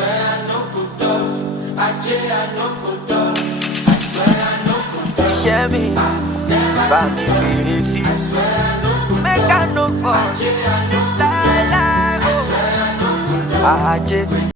swear I no go dull. I no go dull. I swear I no go dull. Share me, buy me crazy. I swear I no go dull. Make I no fall. I no go dull. Lie, lie. I swear I no go dull. I